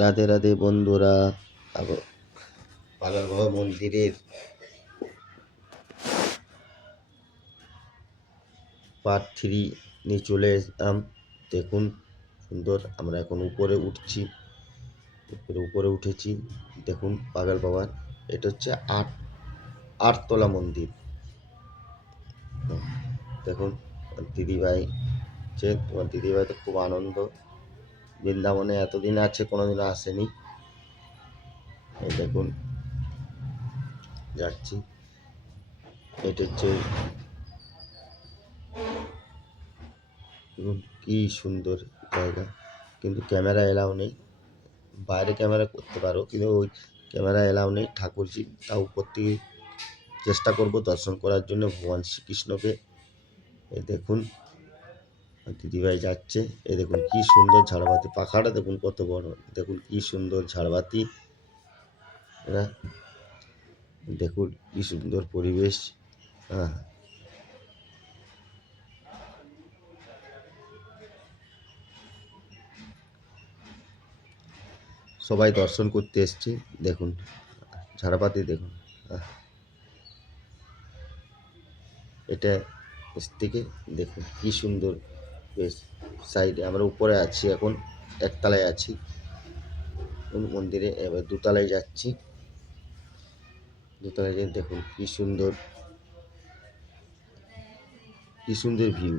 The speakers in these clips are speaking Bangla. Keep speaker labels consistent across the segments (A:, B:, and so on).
A: রাধে রাধে বন্ধুরা। বাবা মন্দিরের পার্ট থ্রি নিয়ে চলে এলাম। দেখুন, সুন্দর, আমরা এখন উপরে উঠছি। উপরে উপরে উঠেছি। দেখুন পাগল বাবার, এটা হচ্ছে আট, আটতলা মন্দির। দেখুন দিদিভাই, যে তোমার দিদিভাই তো খুব আনন্দ। বৃন্দাবনে এতদিন আছে, কোনোদিনও আসেনি। এই দেখুন, যাচ্ছি। এটা হচ্ছে কি সুন্দর জায়গা। কিন্তু ক্যামেরা এলাও নেই। বাইরে ক্যামেরা করতে পারো, কিন্তু ওই ক্যামেরা এলাও নেই। ঠাকুরজি তাও থেকে চেষ্টা করব দর্শন করার জন্য। ভগবান শ্রীকৃষ্ণকে। দেখুন দিদিভাই যাচ্ছে। এ দেখুন কি সুন্দর ঝাড়বাতি, পাখাটা দেখুন কত বড়। দেখুন কি সুন্দর ঝাড়বাতি। এরা দেখুন কি সুন্দর পরিবেশ। হ্যাঁ? সবাই দর্শন করতে এসছে। দেখুন, ঝাড়বাতি দেখুন। আহ। এটা থেকে দেখুন কি সুন্দর সাইডে আমরা উপরে আছি এখন, একতলায় আছি। মন্দিরে এবার দুতলায় যাচ্ছি। দুতলায় যেয়ে দেখুন কি সুন্দর কি সুন্দর ভিউ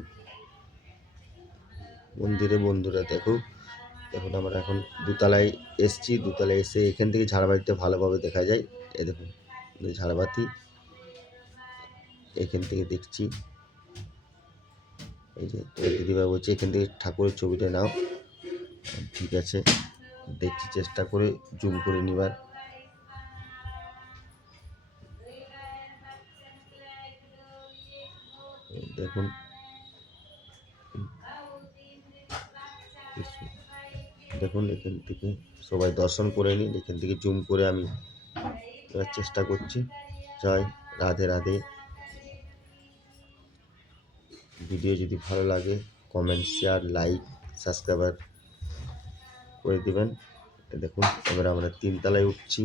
A: মন্দিরে বন্ধুরা দেখো দেখুন আমরা এখন দুতলায় এসছি। দুতলায় এসে এখান থেকে ঝাড়বাতিটা ভালোভাবে দেখা যায়। এ দেখুন, ঝাড়বাতি। এখান থেকে দেখছি। এই যে দিদিভাই বলছে, এখান থেকে ঠাকুরের ছবিটা নাও। ঠিক আছে, দেখছি, চেষ্টা করে জুম করে নিবার। দেখুন দেখুন, এখান থেকে সবাই দর্শন করে নিন। এখান থেকে জুম করে আমি চেষ্টা করছি। জয়, রাধে রাধে। ভিডিও যদি ভালো লাগে কমেন্ট শেয়ার লাইক সাবস্ক্রাইবার করে দেবেন। দেখুন এবার আমরা তিনতলায় উঠছি।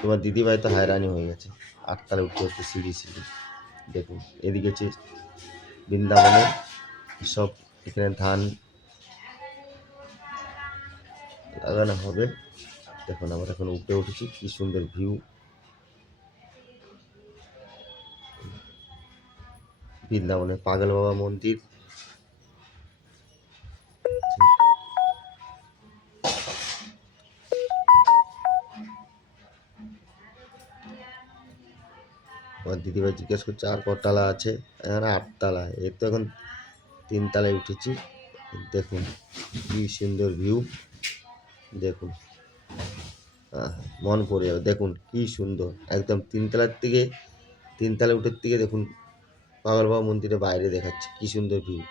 A: তোমার দিদিভাই তো হায়রানি হয়ে গেছে। আটতলায় উঠতে হচ্ছে সিঁড়ি সিঁড়ি। দেখুন, এদিকে হচ্ছে বৃন্দাবনে সব এখানে ধান লাগানো হবে। দেখুন, আমরা এখন উপরে উঠেছি, কি সুন্দর ভিউ বৃন্দাবনের পাগল বাবা মন্দির। আমার দিদিভাই জিজ্ঞেস করছে, আর কতলা আছে? এখানে আটতলা। এর তো এখন তিনতলায় উঠেছি। দেখুন, কি সুন্দর ভিউ দেখুন। মন পড়ে যাবে। দেখুন, কি সুন্দর। একদম তিনতলার থেকে তিনতলা উঠের থেকে দেখুন পাগল বাবা মন্দিরের বাইরে দেখাচ্ছে, কি সুন্দর ভিউ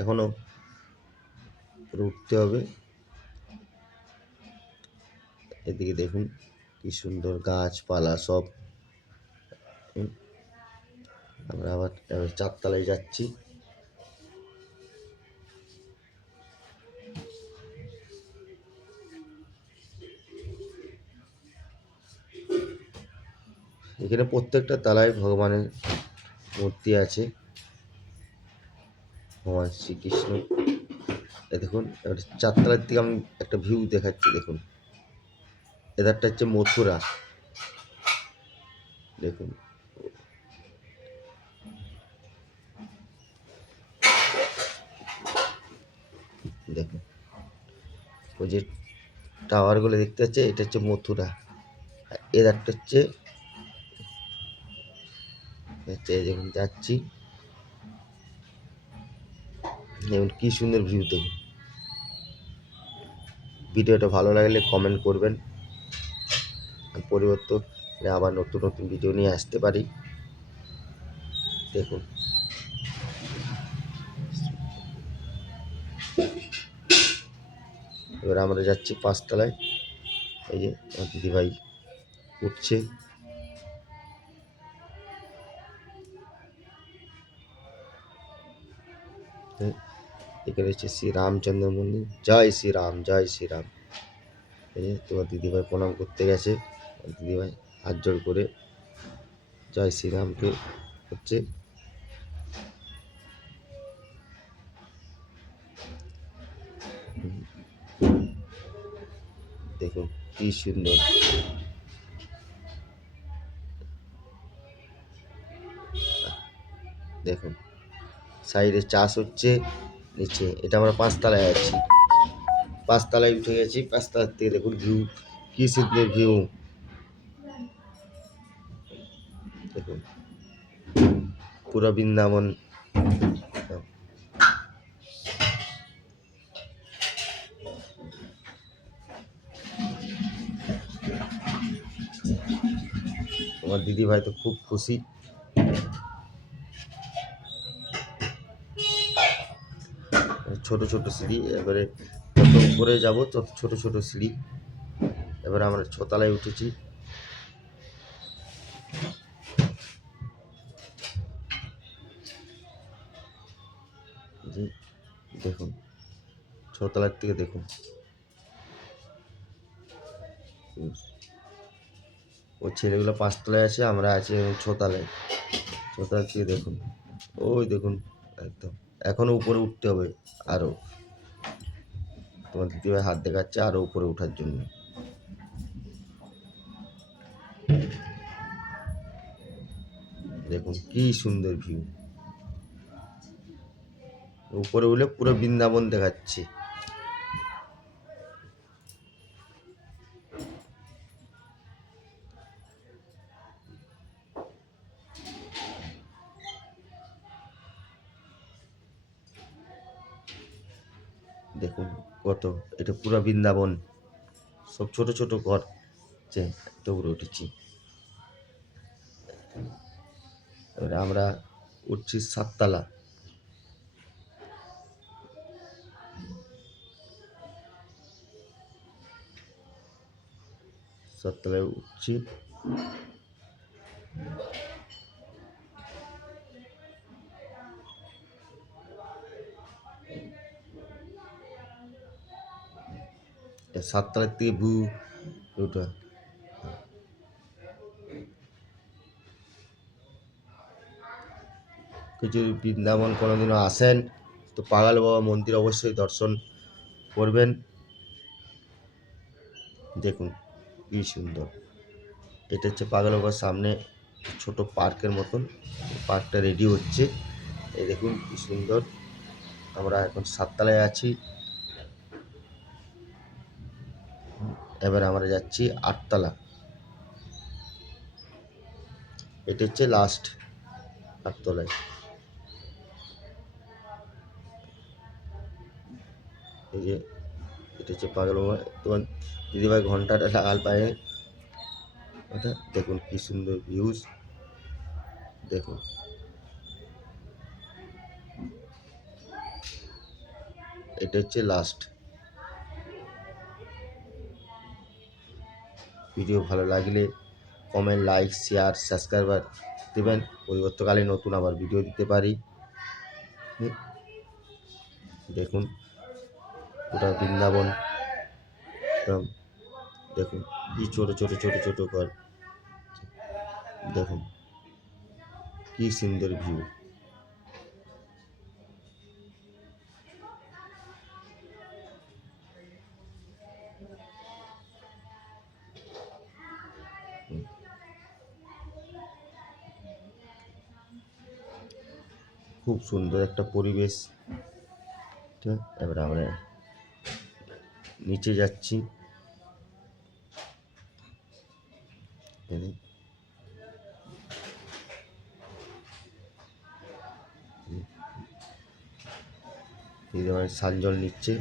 A: এখনও উঠতে হবে। এদিকে দেখুন, কি সুন্দর গাছপালা সব। আমরা আবার চারতলায় যাচ্ছি। এখানে প্রত্যেকটা তলায় ভগবানের মূর্তি আছে। ভগবান শ্রীকৃষ্ণ। এ দেখুন চারতলার থেকে আমি একটা ভিউ দেখাচ্ছি, দেখুন। এধারটা হচ্ছে মথুরা। দেখুন। দেখুন। ওই যে টাওয়ারগুলো দেখতে পাচ্ছে এটা হচ্ছে মথুরা। আর এধারটা হচ্ছে হচ্ছে দেখুন, যাচ্ছি। দেখুন, কি সুন্দর ভিউ দেখুন। ভিডিওটা ভালো লাগলে কমেন্ট করবেন। পরিবর্তন আবার নতুন নতুন ভিডিও নিয়ে আসতে পারি। দেখুন। এবার আমরা যাচ্ছি পাঁচতলায়। এই যে দিদিভাই উঠছে। হ্যাঁ, এখানে হচ্ছে শ্রী রামচন্দ্র মন্দির জয় শ্রীরাম জয় শ্রীরাম তোমার দিদিভাই প্রণাম করতে গেছে দিদিভাই হাত জোড় করে জয় শ্রীরামকে হচ্ছে দেখুন কি সুন্দর দেখুন সাইডে চাষ হচ্ছে, নিচে, এটা আমরা পাঁচতলায় আছি। পাঁচতলায় উঠে গেছি, পাঁচতলার থেকে দেখুন ভিউ কি সুন্দর ভিউ দেখুন, পুরো বৃন্দাবন। আমার দিদি ভাই তো খুব খুশি। ছোট ছোট সিঁড়ি, এবারে যত উপরে যাব তত ছোট ছোট সিঁড়ি। এবারে আমরা ছতলায় উঠেছি। দেখুন, ছতলার থেকে দেখুন। ও ছেলেগুলো পাঁচতলায় আছে, আমরা আছি ছতলায়। ছতলার থেকে দেখুন। ওই দেখুন, একদম। এখনও উপরে উঠতে হবে আরও। তোমার দিদিভাই হাত দেখাচ্ছে আরও উপরে ওঠার জন্য। দেখুন কি সুন্দর ভিউ উপরে উঠলে পুরো বৃন্দাবন দেখাচ্ছে। দেখুন কত, এটা পুরো বৃন্দাবন। সব ছোট ছোট ঘর। যে দৌড়ে উঠেছি। এবারে আমরা উঠছি সাততলা। সাততলায় উঠছি। সাততলার থেকে ভু, ওটা। কিছু বৃন্দাবন কোনোদিনও আসেন, তো পাগাল বাবা মন্দির অবশ্যই দর্শন করবেন। দেখুন, কি সুন্দর। এটা হচ্ছে পাগল বাবার সামনে ছোট পার্কের মতন, পার্কটা রেডি হচ্ছে। এই দেখুন, কি সুন্দর। আমরা এখন সাততলায় আছি। এবার আমরা যাচ্ছি আটতলা। এটা হচ্ছে লাস্ট আটতলায়। এই যে, এটা হচ্ছে পাগল তোমার দিদিভাই ঘন্টাটা লাগাল পায়ে। ওটা দেখুন কি সুন্দর ভিউজ দেখুন। এটা হচ্ছে লাস্ট ভিডিও ভালো লাগলে কমেন্ট লাইক শেয়ার সাবস্ক্রাইবার দেবেন। পরিবর্তকালে নতুন আবার ভিডিও দিতে পারি। দেখুন ওটা বৃন্দাবন দেখুন, কি ছোট ছোট ছোট ছোট ঘর। দেখুন, কি সুন্দর ভিউ খুব সুন্দর একটা পরিবেশ ঠিক আছে? এবার আমরা নিচে যাচ্ছি। এই সানজল নিচ্ছে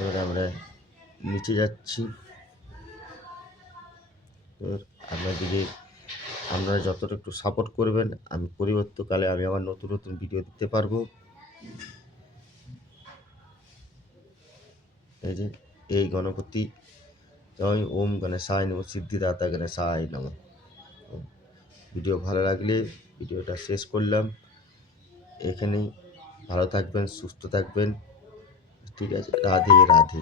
A: এবারে আমরা নিচে যাচ্ছি। আপনাদেরকে আপনারা যতটা একটু সাপোর্ট করবেন, আমি পরিবর্তকালে আমি আমার নতুন নতুন ভিডিও দিতে পারব। এই যে, এই গণপতি, জয় ওম গণেশায় নম, সিদ্ধিদাতা গণেশায় নম। ভিডিও ভালো লাগলে ভিডিওটা শেষ করলাম। এখানেই ভালো থাকবেন, সুস্থ থাকবেন। ঠিক আছে রাধে রাধে